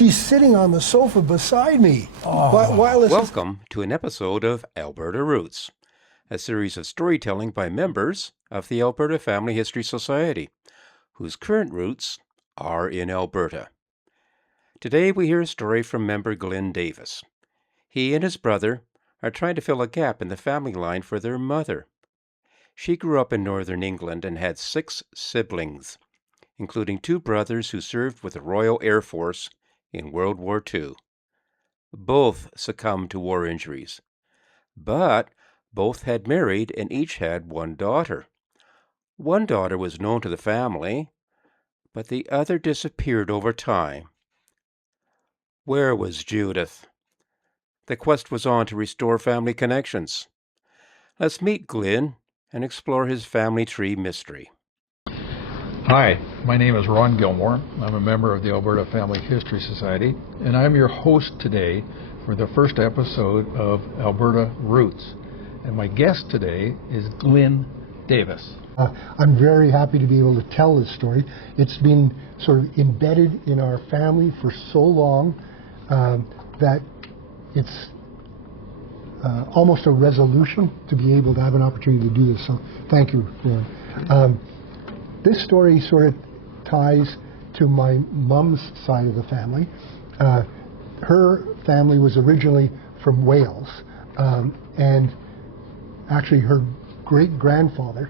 She's sitting on the sofa beside me. Welcome to an episode of Alberta Roots, a series of storytelling by members of the Alberta Family Histories Society, whose current roots are in Alberta. Today we hear a story from member Glynn Davis. He and his brother are trying to fill a gap in the family line for their mother. She grew up in northern England and had 6 siblings, including 2 brothers who served with the Royal Air Force in World War II. Both succumbed to war injuries, but both had married and each had 1 daughter. One daughter was known to the family, but the other disappeared over time. Where was Judith? The quest was on to restore family connections. Let's meet Glynn and explore his family tree mystery. Hi, my name is Ron Gillmore. I'm a member of the Alberta Family Histories Society, and I'm your host today for the first episode of Alberta Roots. And my guest today is Glynn Davis. I'm very happy to be able to tell this story. It's been sort of embedded in our family for so long that it's almost a resolution to be able to have an opportunity to do this. So thank you, Ron. This story sort of ties to my mom's side of the family. Her family was originally from Wales, and actually her great-grandfather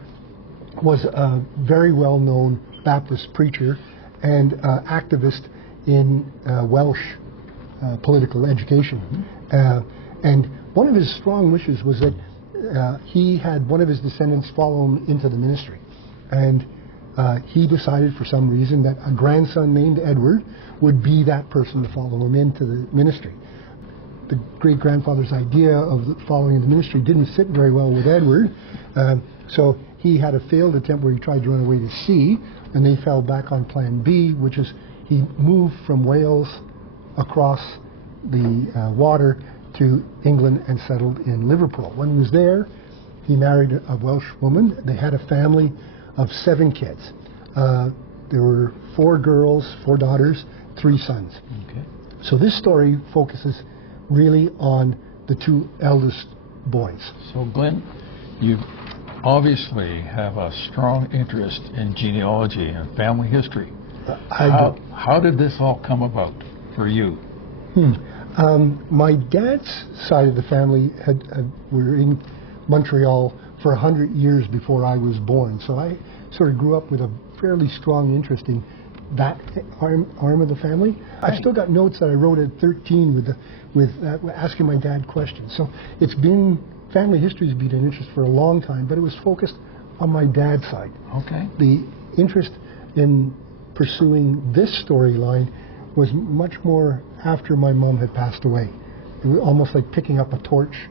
was a very well-known Baptist preacher and activist in Welsh political education. And one of his strong wishes was that he had one of his descendants follow him into the ministry. And he decided for some reason that a grandson named Edward would be that person to follow him into the ministry. The great-grandfather's idea of following in the ministry didn't sit very well with Edward, so he had a failed attempt where he tried to run away to sea, and they fell back on plan B, which is he moved from Wales across the water to England and settled in Liverpool. When he was there, he married a Welsh woman. They had a family of 7 kids. There were 4 girls, 4 daughters, 3 sons. Okay. So this story focuses really on the 2 eldest boys. So Glynn, you obviously have a strong interest in genealogy and family history. How did this all come about for you? My dad's side of the family were in Montreal for 100 years before I was born, so I sort of grew up with a fairly strong interest in that arm of the family. Right. I've still got notes that I wrote at 13 with asking my dad questions. So family history has been an interest for a long time, but it was focused on my dad's side. Okay. The interest in pursuing this storyline was much more after my mom had passed away. It was almost like picking up a torch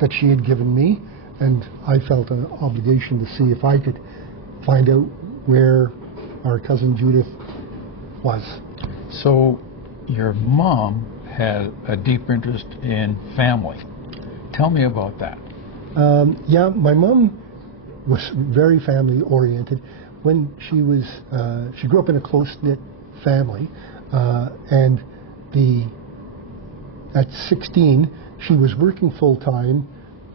that she had given me, and I felt an obligation to see if I could find out where our cousin Judith was. So your mom had a deep interest in family. Tell me about that. Yeah, my mom was very family oriented. When she grew up in a close-knit family, and at 16 she was working full-time,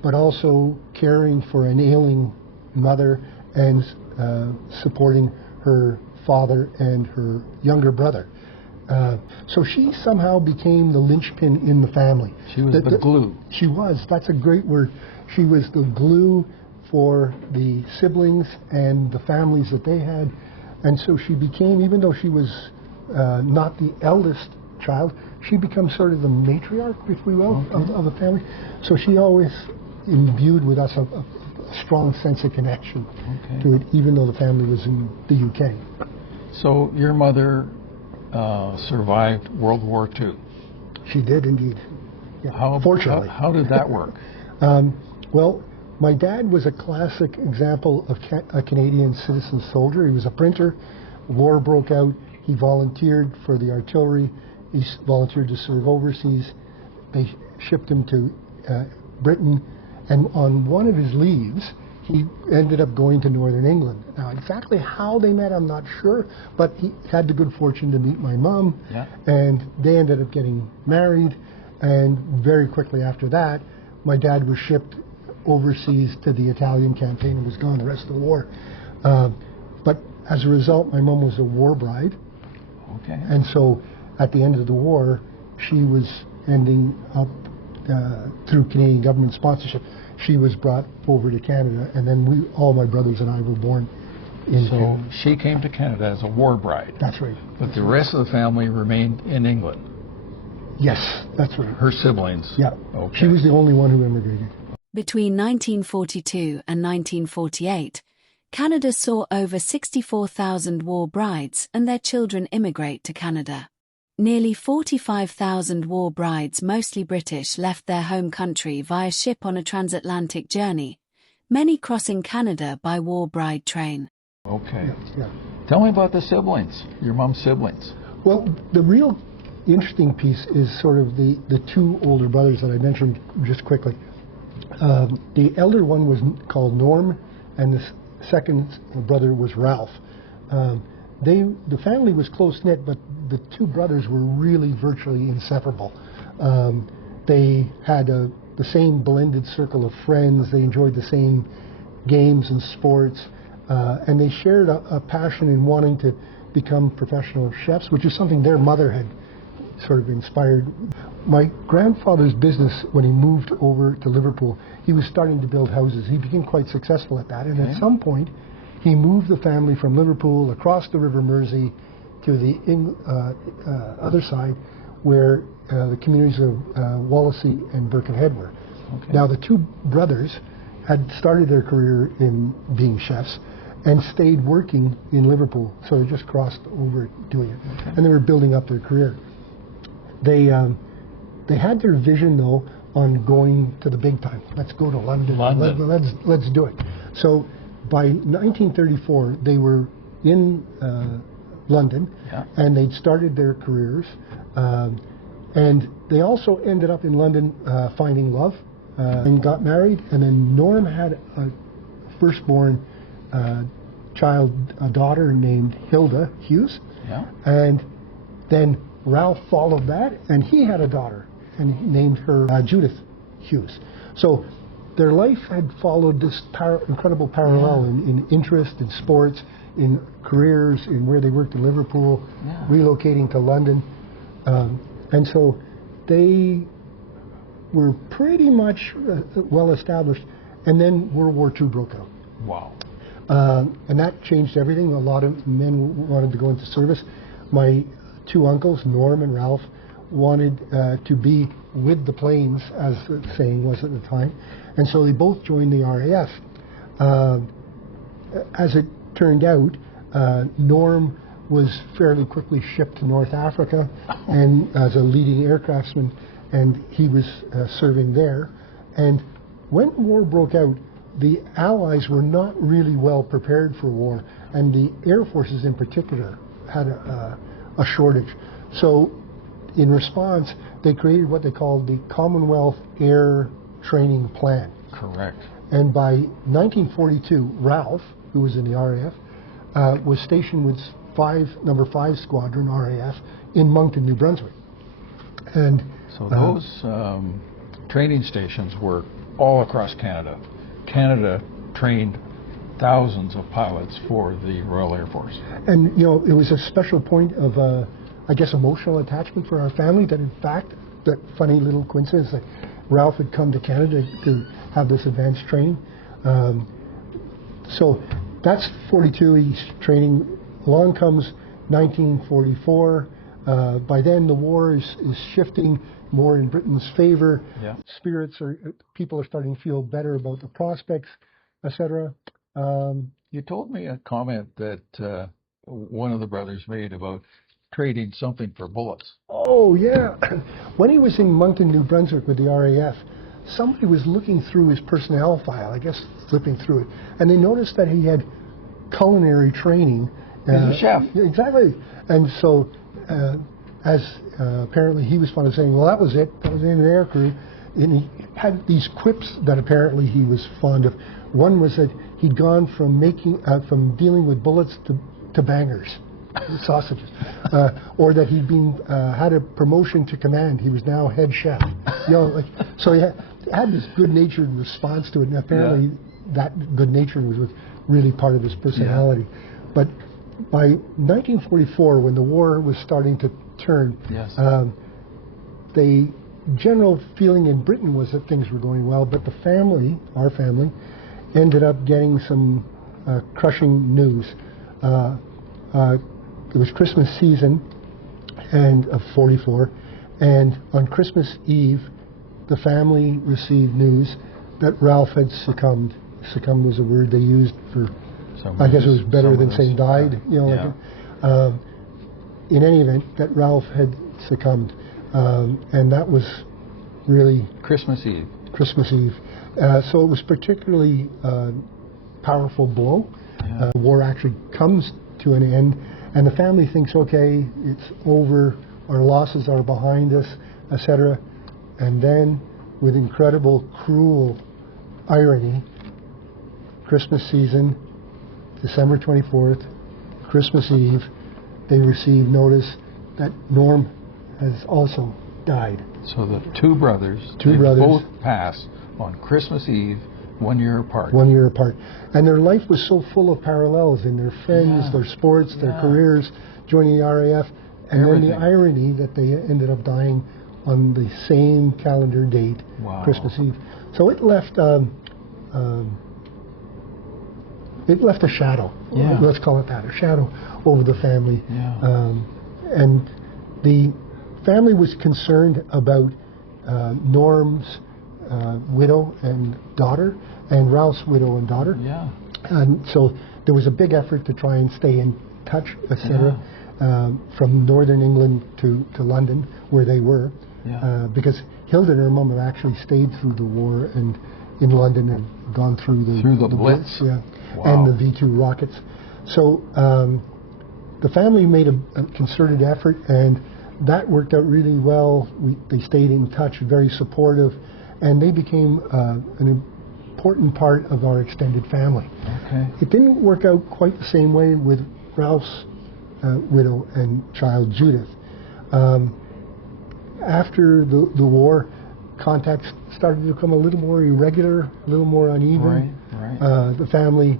but also caring for an ailing mother and supporting her father and her younger brother. So she somehow became the linchpin in the family. She was the glue. She was. That's a great word. She was the glue for the siblings and the families that they had. And so she became, even though she was not the eldest child, she becomes sort of the matriarch, if we will, of the family. So she always imbued with us a strong sense of connection to it, even though the family was in the UK. So your mother survived World War II. She did indeed. Yeah. Fortunately. How did that work? Well, my dad was a classic example of a Canadian citizen soldier. He was a printer. War broke out. He volunteered for the artillery. He volunteered to serve overseas. They shipped him to Britain. And on one of his leaves, he ended up going to Northern England. Now, exactly how they met, I'm not sure, but he had the good fortune to meet my mom, and they ended up getting married, and very quickly after that, my dad was shipped overseas to the Italian campaign and was gone the rest of the war. But as a result, my mom was a war bride, and so at the end of the war, she was ending up, through Canadian government sponsorship, she was brought over to Canada, and then all my brothers and I were born in Canada. So she came to Canada as a war bride. That's right. But the rest of the family remained in England. Yes, that's right. Her siblings. Yeah. Okay. She was the only one who immigrated. Between 1942 and 1948, Canada saw over 64,000 war brides and their children immigrate to Canada. Nearly 45,000 war brides, mostly British, left their home country via ship on a transatlantic journey, many crossing Canada by war bride train. Okay. Yeah. Tell me about the siblings, your mom's siblings. Well, the real interesting piece is sort of the two older brothers that I mentioned just quickly. The elder one was called Norm, and the second brother was Ralph. The family was close-knit, but the two brothers were really virtually inseparable. They had the same blended circle of friends. They enjoyed the same games and sports, and they shared a passion in wanting to become professional chefs, which is something their mother had sort of inspired. My grandfather's business, when he moved over to Liverpool, he was starting to build houses. He became quite successful at that, and at some point, he moved the family from Liverpool across the River Mersey to the other side, where the communities of Wallasey and Birkenhead were. Now, the two brothers had started their career in being chefs and stayed working in Liverpool, so they just crossed over doing it, and they were building up their career. They had their vision, though, on going to the big time. Let's go to London. Let's do it. So by 1934, they were in London, and they'd started their careers. And they also ended up in London finding love and got married. And then Norm had a firstborn child, a daughter named Hilda Hughes. And then Ralph followed that, and he had a daughter, and he named her Judith Hughes. So their life had followed this incredible parallel in interest, in sports, in careers, in where they worked in Liverpool, relocating to London. And so they were pretty much well established. And then World War II broke out. Wow. And that changed everything. A lot of men wanted to go into service. My two uncles, Norm and Ralph, wanted to be with the planes, as the saying was at the time, and so they both joined the RAF. As it turned out, Norm was fairly quickly shipped to North Africa and as a leading aircraftsman, and he was serving there. And when war broke out, the Allies were not really well prepared for war, and the air forces in particular had a shortage. So in response, they created what they called the Commonwealth Air Training Plan. Correct. And by 1942, Ralph, who was in the RAF, was stationed with number 5 Squadron RAF in Moncton, New Brunswick. And so those training stations were all across Canada. Canada trained thousands of pilots for the Royal Air Force. And, you know, it was a special point of, I guess, emotional attachment for our family, that in fact, that funny little coincidence that Ralph had come to Canada to have this advanced training. So that's 42, he's training. Along comes 1944. By then the war is shifting more in Britain's favor. People are starting to feel better about the prospects, etc. You told me a comment that one of the brothers made about trading something for bullets. Oh, yeah. When he was in Moncton, New Brunswick with the RAF, somebody was looking through his personnel file, I guess flipping through it, and they noticed that he had culinary training. He's a chef. Exactly. And so, apparently he was fond of saying, well, that was it. That was the end of the air crew. and he had these quips that apparently he was fond of. One was that he'd gone from from dealing with bullets to bangers, sausages, or that he'd been had a promotion to command. He was now head chef. So he had this good-natured response to it, and apparently that good nature was really part of his personality. But by 1944, when the war was starting to turn, the general feeling in Britain was that things were going well, but the family, our family, ended up getting some crushing news. It was Christmas season of 44, and on Christmas Eve, the family received news that Ralph had succumbed. Succumbed was a word they used for, I guess it was better than saying died. In any event, that Ralph had succumbed, and that was really Christmas Eve. So it was particularly powerful blow. The war actually comes to an end, and the family thinks, okay, it's over, our losses are behind us, etc. And then, with incredible, cruel irony, Christmas season, December 24th, Christmas Eve, they receive notice that Norm has also died. So the two brothers both pass on Christmas Eve, 1 year apart. 1 year apart. And their life was so full of parallels in their friends, their sports, their careers, joining the RAF, and then the irony that they ended up dying on the same calendar date, Christmas Eve. So it left a shadow. Let's call it that, a shadow over the family. And the family was concerned about Norm's widow and daughter, and Ralph's widow and daughter. And so there was a big effort to try and stay in touch, etc., from northern England to London, where they were, because Hilda and her mum have actually stayed through the war and in London and gone through the Blitz, and the V-2 rockets. So the family made a concerted effort, and that worked out really well. They stayed in touch, very supportive, and they became an important part of our extended family. It didn't work out quite the same way with Ralph's widow and child, Judith. After the war, contacts started to become a little more irregular, a little more uneven. The family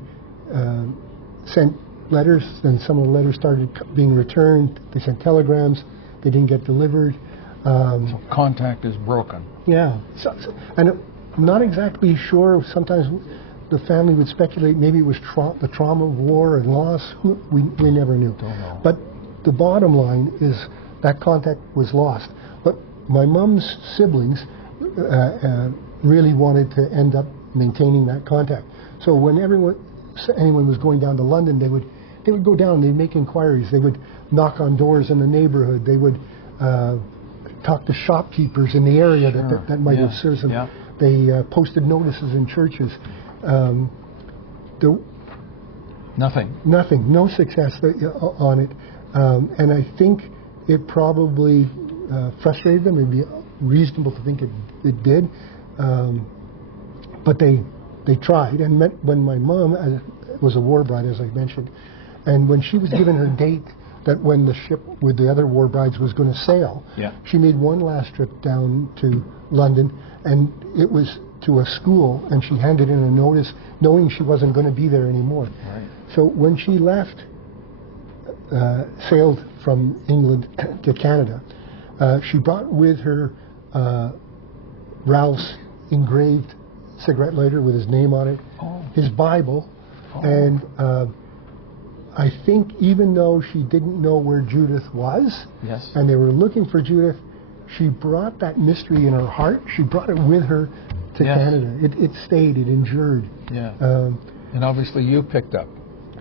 sent letters, and some of the letters started being returned. They sent telegrams. They didn't get delivered. So contact is broken. And I'm not exactly sure. Sometimes the family would speculate maybe it was the trauma of war and loss. We never knew. Don't know. But the bottom line is that contact was lost. But my mom's siblings really wanted to end up maintaining that contact. So when anyone was going down to London, they would go down, they'd make inquiries, they would knock on doors in the neighborhood, they would talk to shopkeepers in the area that might have served them. They posted notices in churches. Nothing, no success on it. And I think it probably frustrated them. It'd be reasonable to think it did. But they tried, and when my mom was a war bride, as I mentioned, and when she was given her date that when the ship with the other war brides was going to sail, she made one last trip down to London, and it was to a school, and she handed in a notice knowing she wasn't going to be there anymore. So when she left, sailed from England to Canada, she brought with her Ralph's engraved cigarette lighter with his name on it, his Bible, and I think even though she didn't know where Judith was, and they were looking for Judith, she brought that mystery in her heart. She brought it with her to Canada. It stayed, it endured. And obviously you picked up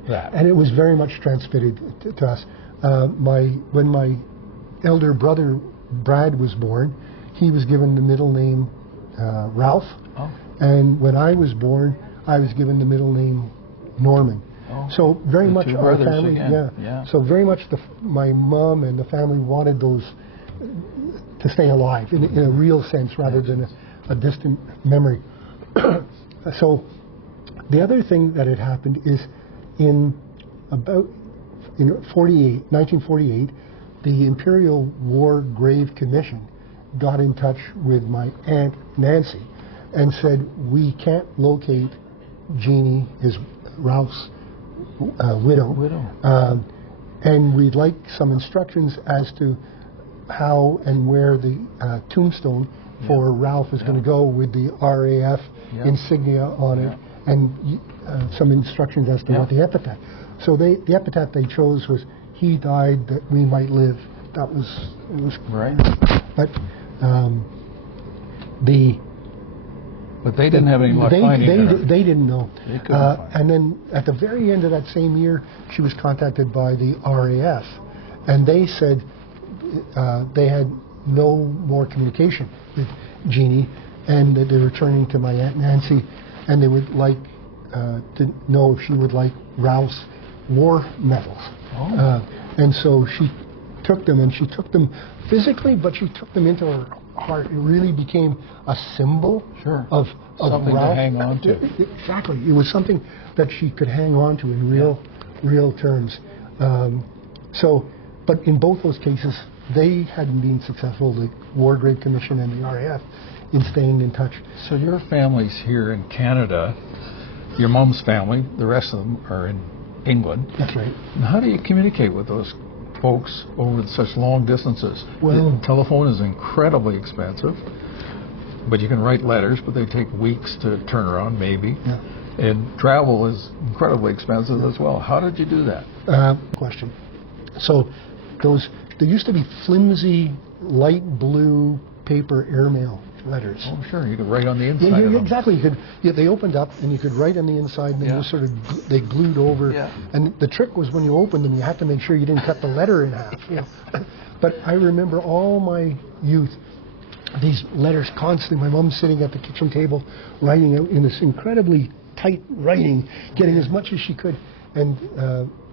that. And it was very much transmitted to us. When my elder brother Brad was born, he was given the middle name Ralph. And when I was born, I was given the middle name Norman. So very much our family, So very much my mom and the family wanted those to stay alive in a real sense, rather than a distant memory. So the other thing that had happened is in 1948, the Imperial War Grave Commission got in touch with my Aunt Nancy and said, we can't locate Jeannie, Ralph's widow. And we'd like some instructions as to how and where the tombstone for Ralph is going to go with the RAF insignia on it, and some instructions as to what the epitaph. So the epitaph they chose was, he died that we might live. It was right. But But they didn't have any luck finding her. They didn't know. They couldn't find and then at the very end of that same year, she was contacted by the RAF, and they said they had no more communication with Jeannie, and that they were turning to my Aunt Nancy, and they would like to know if she would like Ralph's war medals. And so she took them, and she took them physically, but she took them into her heart. It really became a symbol of something Ralph. to hang on to. Exactly. It was something that she could hang on to in real terms. But in both those cases, they hadn't been successful, the War Grave Commission and the RAF, in staying in touch. So your family's here in Canada, your mom's family, the rest of them are in England. That's right. And how do you communicate with those folks over such long distances? Well, the telephone is incredibly expensive, but you can write letters, but they take weeks to turn around, maybe. Yeah. And travel is incredibly expensive as well. How did you do that? Question. So there used to be flimsy light blue paper airmail letters. Oh, sure. You could write on the inside of them. Exactly. They opened up, and you could write on the inside, and then you sort of they glued over. Yeah. And the trick was when you opened them, you had to make sure you didn't cut the letter in half. You know? But I remember all my youth, these letters constantly. My mom sitting at the kitchen table, writing out in this incredibly tight writing, getting as much as she could, and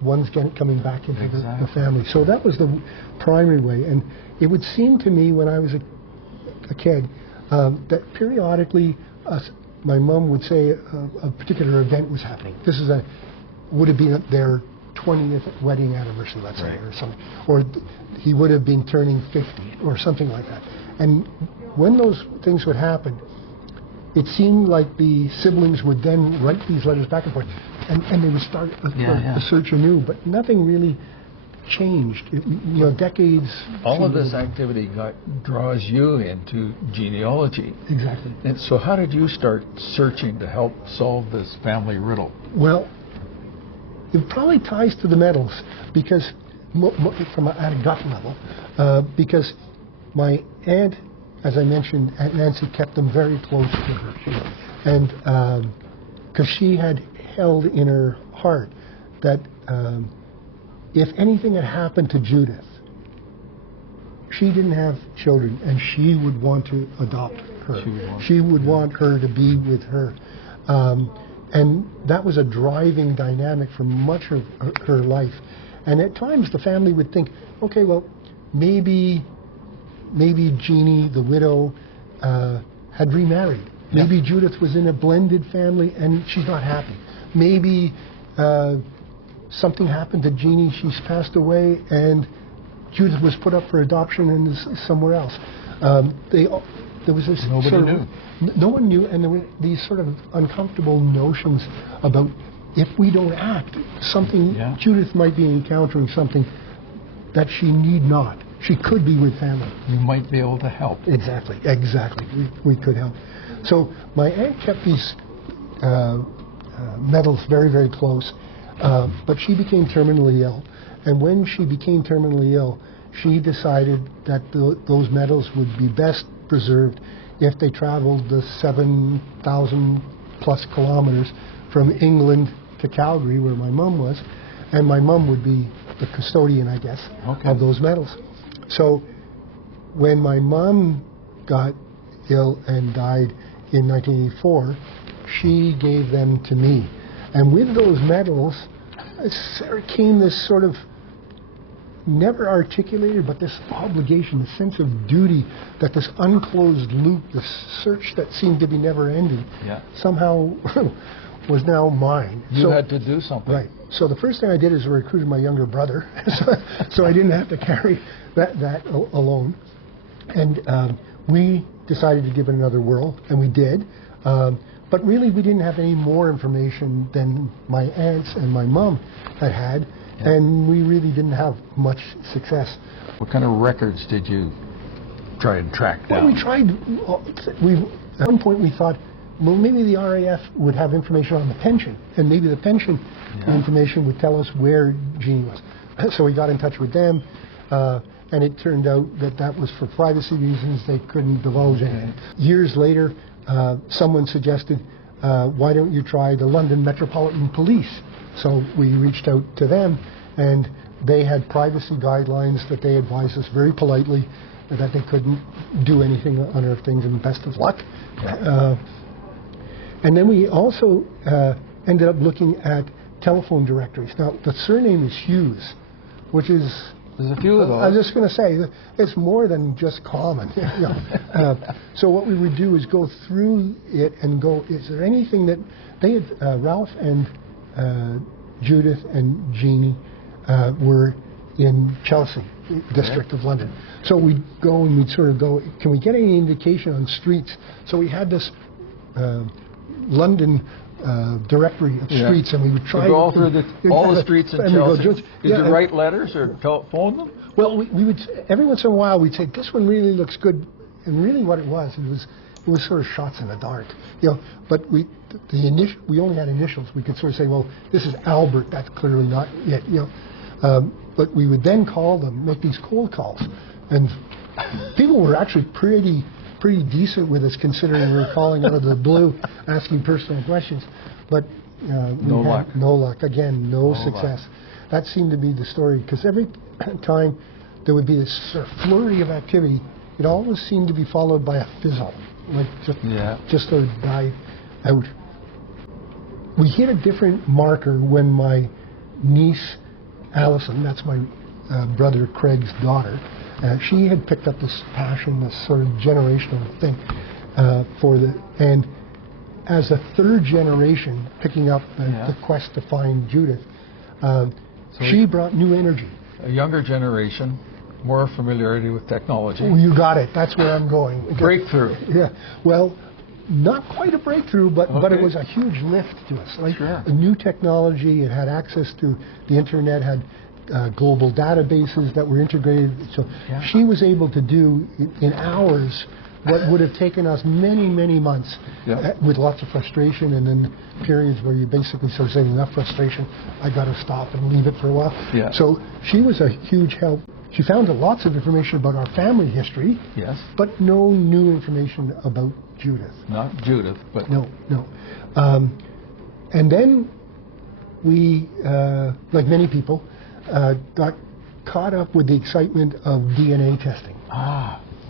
one's coming back into the family. So that was the primary way. And it would seem to me when I was a kid that periodically my mom would say a particular event was happening. This would have been their 20th wedding anniversary, let's say, or something. Or he would have been turning 50 or something like that. And when those things would happen, it seemed like the siblings would then write these letters back and forth, and they would start a search anew. But nothing really changed. Decades. All of this activity draws you into genealogy. Exactly. And so how did you start searching to help solve this family riddle? Well, it probably ties to the medals, because at a gut level, because my aunt, as I mentioned, Aunt Nancy, kept them very close to her, and because she had held in her heart that if anything had happened to Judith, she didn't have children, and she would want to adopt her. She would want her to be with her. And that was a driving dynamic for much of her life. And at times the family would think, okay, well, maybe Jeannie, the widow, had remarried. Maybe Judith was in a blended family and she's not happy. Maybe something happened to Jeannie, she's passed away, and Judith was put up for adoption and is somewhere else. There was this Nobody knew. No one knew, and there were these sort of uncomfortable notions about if we don't act, something, Judith might be encountering something that she need not. She could be with family. You might be able to help. Exactly. We could help. So my aunt kept these medals very, very close, but she became terminally ill. And when she became terminally ill, she decided that those medals would be best preserved if they traveled the 7,000 plus kilometers from England to Calgary, where my mom was, and my mom would be the custodian, I guess, of those medals. So when my mom got ill and died in 1984, she gave them to me. And with those medals, there came this sort of never articulated, but this obligation, the sense of duty, that this unclosed loop, this search that seemed to be never ending, somehow was now mine. You had to do something. Right. So the first thing I did is recruited my younger brother, so I didn't have to carry that alone. And we decided to give it another whirl, and we did. But really, we didn't have any more information than my aunts and my mom had, and we really didn't have much success. What kind of records did you try and track down? Well, we tried. At one point, we thought, well, maybe the RAF would have information on the pension, and maybe the pension information would tell us where Jeannie was. So we got in touch with them, and it turned out that was for privacy reasons. They couldn't divulge anything. Years later, someone suggested, why don't you try the London Metropolitan Police? So we reached out to them, and they had privacy guidelines that they advised us very politely that they couldn't do anything, unearth things, and best of luck. And then we also ended up looking at telephone directories. Now, the surname is Hughes, which is... There's a few of those. I was just going to say, it's more than just common. So what we would do is go through it and go, is there anything that... They had, Ralph and Judith and Jeannie were in Chelsea, district of London. So we'd go and we'd sort of go, can we get any indication on streets? So we had this London directory of streets, and we would try to go through all the streets in Chelsea. Did you write letters or phone them? Well, we would, every once in a while we'd say, this one really looks good, and really what it was sort of shots in the dark, But we only had initials. We could sort of say, well, this is Albert. That's clearly not it, But we would then call them, make these cold calls, and people were actually pretty decent with us, considering we were calling out of the blue, asking personal questions. But no luck. No luck. Again, no success. That seemed to be the story, because every time there would be this sort of flurry of activity, it always seemed to be followed by a fizzle, like just sort of died out. We hit a different marker when my niece, Allison, that's my brother Craig's daughter, she had picked up this passion, this sort of generational thing and as a third generation picking up the quest to find Judith, she brought new energy. A younger generation, more familiarity with technology. Oh, you got it. That's where I'm going. Breakthrough. Yeah. Well, not quite a breakthrough, but it was a huge lift to us. Like a new technology, it had access to the internet, had global databases that were integrated. So she was able to do in hours what would have taken us many, many months with lots of frustration, and then periods where you basically sort of say, enough frustration, I got to stop and leave it for a while. So she was a huge help. She found lots of information about our family history, but no new information about Judith. Not Judith, but... No. And then we, like many people, got caught up with the excitement of DNA testing.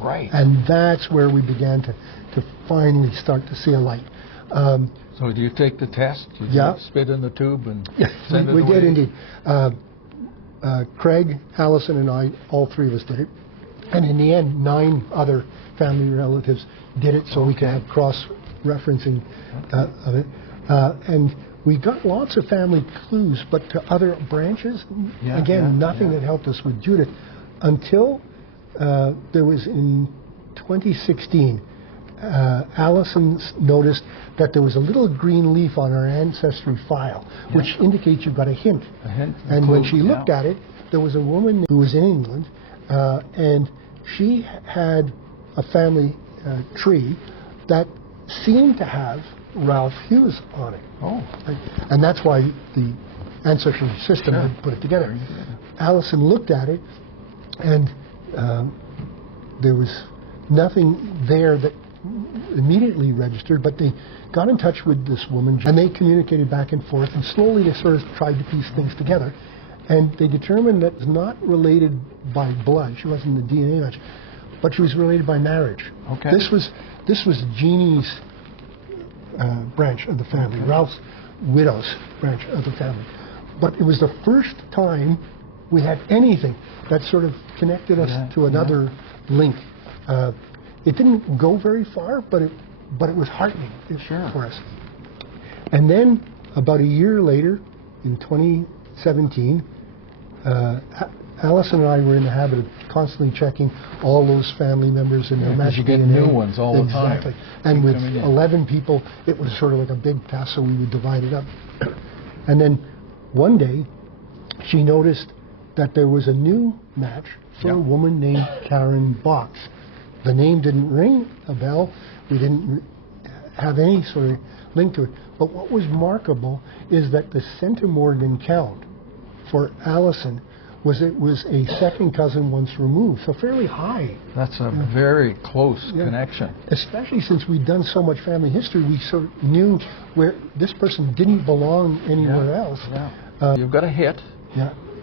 Right. And that's where we began to finally start to see a light. So do you take the test? Did you spit in the tube and send it away? We did indeed. Craig, Allison, and I, all three of us did it. And in the end, 9 other family relatives did it, so we could have cross-referencing of it. And we got lots of family clues, but to other branches, nothing that helped us with Judith until there was in 2016, Allison noticed that there was a little green leaf on our ancestry file, which indicates you've got a hint. And when she looked at it, there was a woman who was in England, and she had a family tree that seemed to have Ralph Hughes on it. And that's why the ancestry system had put it together. Allison looked at it, and there was nothing there that immediately registered, but they got in touch with this woman, and they communicated back and forth, and slowly they sort of tried to piece things together. And they determined that it was not related by blood. She wasn't the DNA match, but she was related by marriage. This was Jeannie's branch of the family, Ralph's widow's branch of the family. But it was the first time we had anything that sort of connected us to another link. It didn't go very far, but it was heartening for us. And then about a year later, in 2017, Allison and I were in the habit of constantly checking all those family members and their match you get DNA. new ones all the time. Exactly. And with 11 people, it was sort of like a big task, so we would divide it up. And then one day, she noticed that there was a new match for a woman named Karen Box. The name didn't ring a bell. We didn't have any sort of link to it. But what was remarkable is that the centimorgan count for Allison was it was a second cousin once removed, so fairly high. That's a very close connection. Especially since we'd done so much family history, we sort of knew where this person didn't belong anywhere else. You've got a hit.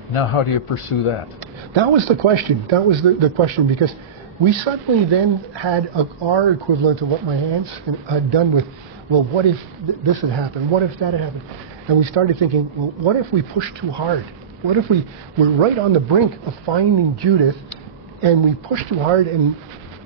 Now how do you pursue that? That was the question. That was the question, because we suddenly then had our equivalent of what my aunts had done with, well, what if this had happened? What if that had happened? And we started thinking, well, what if we pushed too hard? What if we were right on the brink of finding Judith, and we push too hard and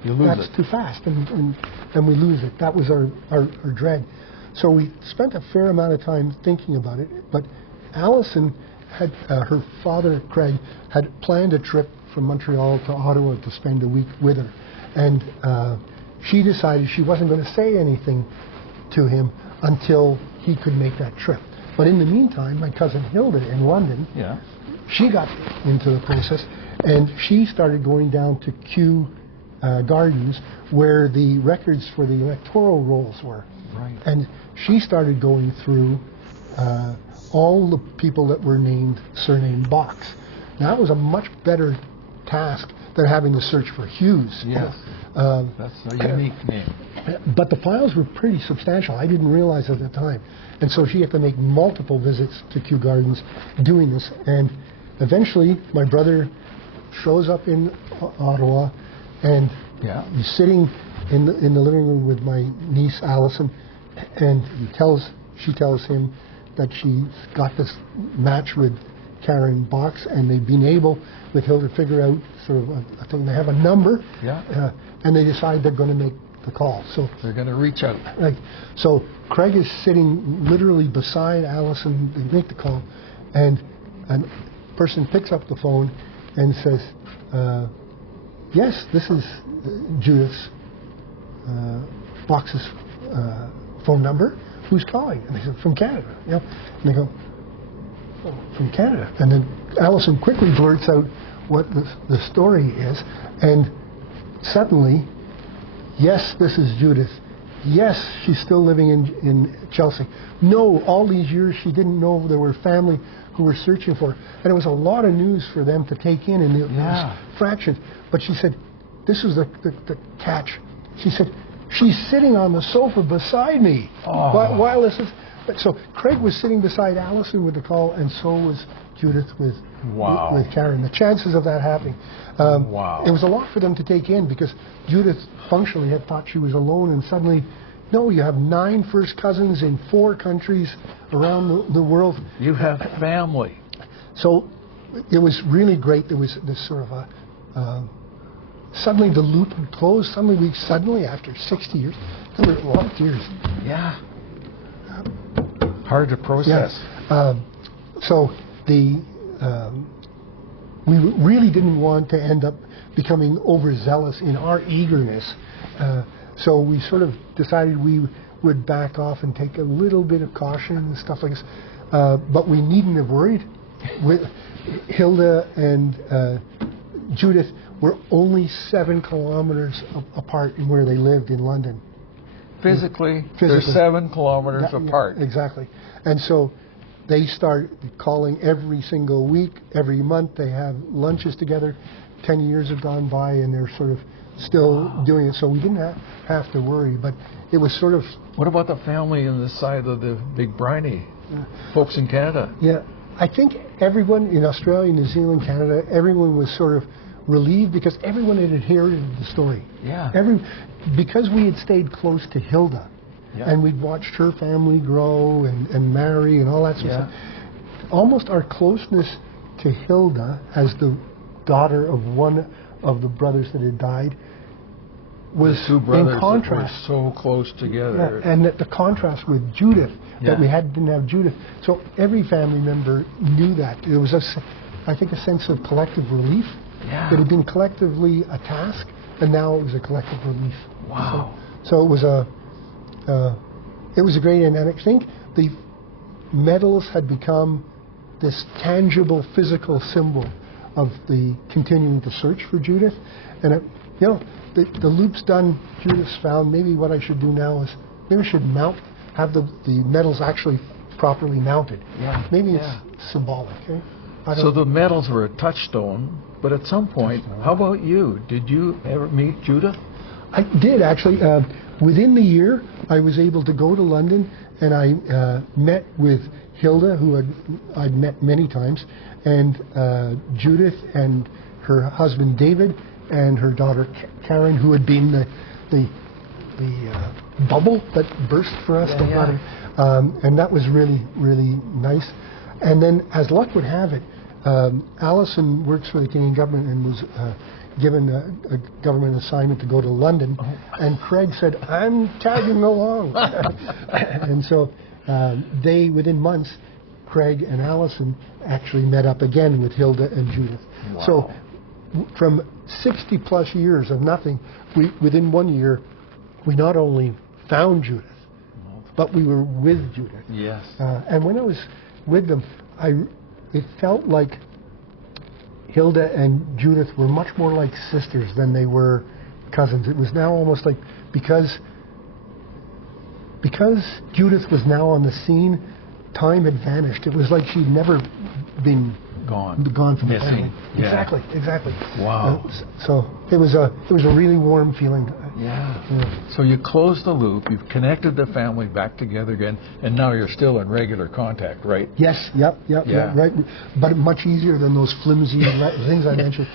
that's too fast, and we lose it? That was our dread. So we spent a fair amount of time thinking about it, but Allison had, her father, Craig, had planned a trip from Montreal to Ottawa to spend a week with her. And she decided she wasn't going to say anything to him until he could make that trip. But in the meantime, my cousin Hilda in London, she got into the process, and she started going down to Kew Gardens, where the records for the electoral rolls were. And she started going through all the people that were named surname Box. Now, that was a much better task than having to search for Hughes. That's a unique name. But the files were pretty substantial. I didn't realize at the time. And so she had to make multiple visits to Kew Gardens doing this. And eventually, my brother shows up in Ottawa, and he's sitting in the living room with my niece, Allison, and she tells him that she's got this match with Karen Box, and they've been able, with Hilda, to figure out sort of I think they have a number, and they decide they're going to make the call. So they're going to reach out. So Craig is sitting literally beside Allison. They make the call, and a person picks up the phone and says, "Yes, this is Judith's Box's phone number. Who's calling?" And they said, "From Canada." And they go, "Oh, from Canada." And then Allison quickly blurts out what the story is, and suddenly, yes, this is Judith. Yes, she's still living in Chelsea. No, all these years she didn't know there were family who were searching for her. And it was a lot of news for them to take in those fractions. But she said, this is the catch. She said, she's sitting on the sofa beside me while this is... So Craig was sitting beside Allison with the call, and so was Judith with Karen. The chances of that happening. It was a lot for them to take in, because Judith functionally had thought she was alone, and suddenly, no, you have 9 first cousins in 4 countries around the world. You have family. So it was really great. There was this sort of a... suddenly the loop had closed. Suddenly, after 60 years, there were a lot of tears. Hard to process. So we really didn't want to end up becoming overzealous in our eagerness. So we sort of decided we would back off and take a little bit of caution and stuff like this. But we needn't have worried. With Hilda and Judith were only 7 kilometers apart in where they lived in London. Physically, they're 7 kilometers apart. Exactly. And so they start calling every single week, every month. They have lunches together. 10 years have gone by, and they're sort of still doing it. So we didn't have to worry. But it was sort of... What about the family on the side of the Big Briny? Folks in Canada? I think everyone in Australia, New Zealand, Canada, everyone was sort of relieved, because everyone had inherited the story. Because we had stayed close to Hilda, and we'd watched her family grow and marry and all that sort of stuff. Almost our closeness to Hilda as the daughter of one of the brothers that had died was The two brothers in contrast. that were so close together. And the contrast with Judith, that we Yeah. didn't have Judith. So every family member knew that. There was, I think, a sense of collective relief. Yeah. It had been collectively a task, and now it was a collective relief. Wow. So it was a great, and I think the medals had become this tangible physical symbol of the continuing to search for Judith. And the loop's done, Judith's found. Maybe what I should do now is maybe I should have the medals actually properly mounted. Yeah. Maybe Yeah. it's symbolic. Eh? I don't So the medals were a touchstone, but at some point, how about you? Did you ever meet Judith? I did, actually. Within the year, I was able to go to London, and I met with Hilda, who I'd met many times, and Judith and her husband David and her daughter Karen, who had been the bubble that burst for us. And that was really, really nice. And then, as luck would have it, Allison works for the Canadian government and was given a government assignment to go to London. And Craig said, "I'm tagging along." And so they, within months, Craig and Allison actually met up again with Hilda and Judith. Wow. So from 60 plus years of nothing, within 1 year, we not only found Judith, but we were with Judith. Yes. And when I was with them, it felt like Hilda and Judith were much more like sisters than they were cousins. It was now almost like, because Judith was now on the scene, time had vanished. It was like she'd never been Gone from the Missing. family. Yeah. Exactly. Wow. So it was a really warm feeling. Yeah. So you closed the loop, you've connected the family back together again, and now you're still in regular contact, right? Yes, yep, Yeah. right. But much easier than those flimsy things I mentioned.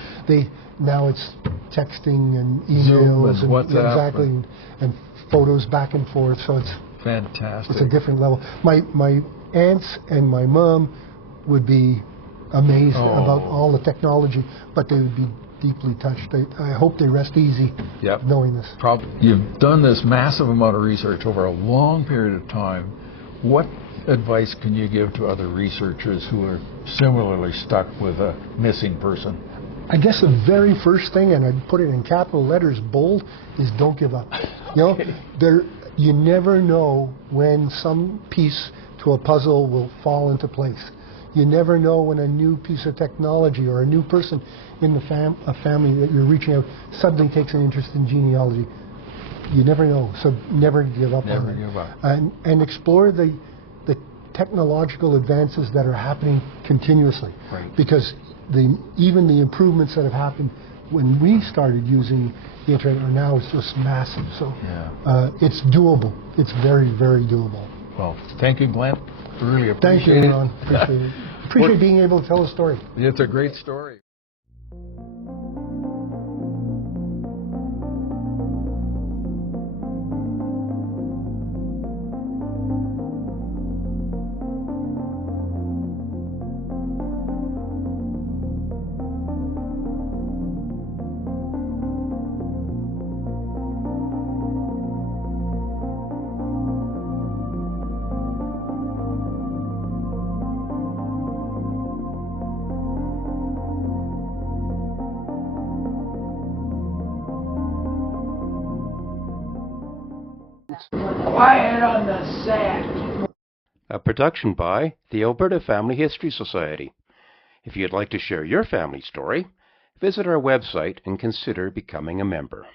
Now it's texting and emails and WhatsApp exactly, and photos back and forth. So it's Fantastic. a different level. My aunts and my mom would be amazed about all the technology, but they would be deeply touched. I hope they rest easy knowing this. You've done this massive amount of research over a long period of time. What advice can you give to other researchers who are similarly stuck with a missing person? I guess the very first thing, and I'd put it in capital letters, bold, is don't give up. You never know when some piece to a puzzle will fall into place. You never know when a new piece of technology or a new person in the a family that you're reaching out suddenly takes an interest in genealogy. You never know, so never give up on it. Never give up. And explore the technological advances that are happening continuously. Right. Because even the improvements that have happened when we started using the internet are now just massive. So it's doable. It's very, very doable. Well, thank you, Glenn. Really appreciate Thank you, it. Ron. Appreciate it. Appreciate being able to tell a story. It's a great story. Quiet on the set. A production by the Alberta Family History Society. If you'd like to share your family story, visit our website and consider becoming a member.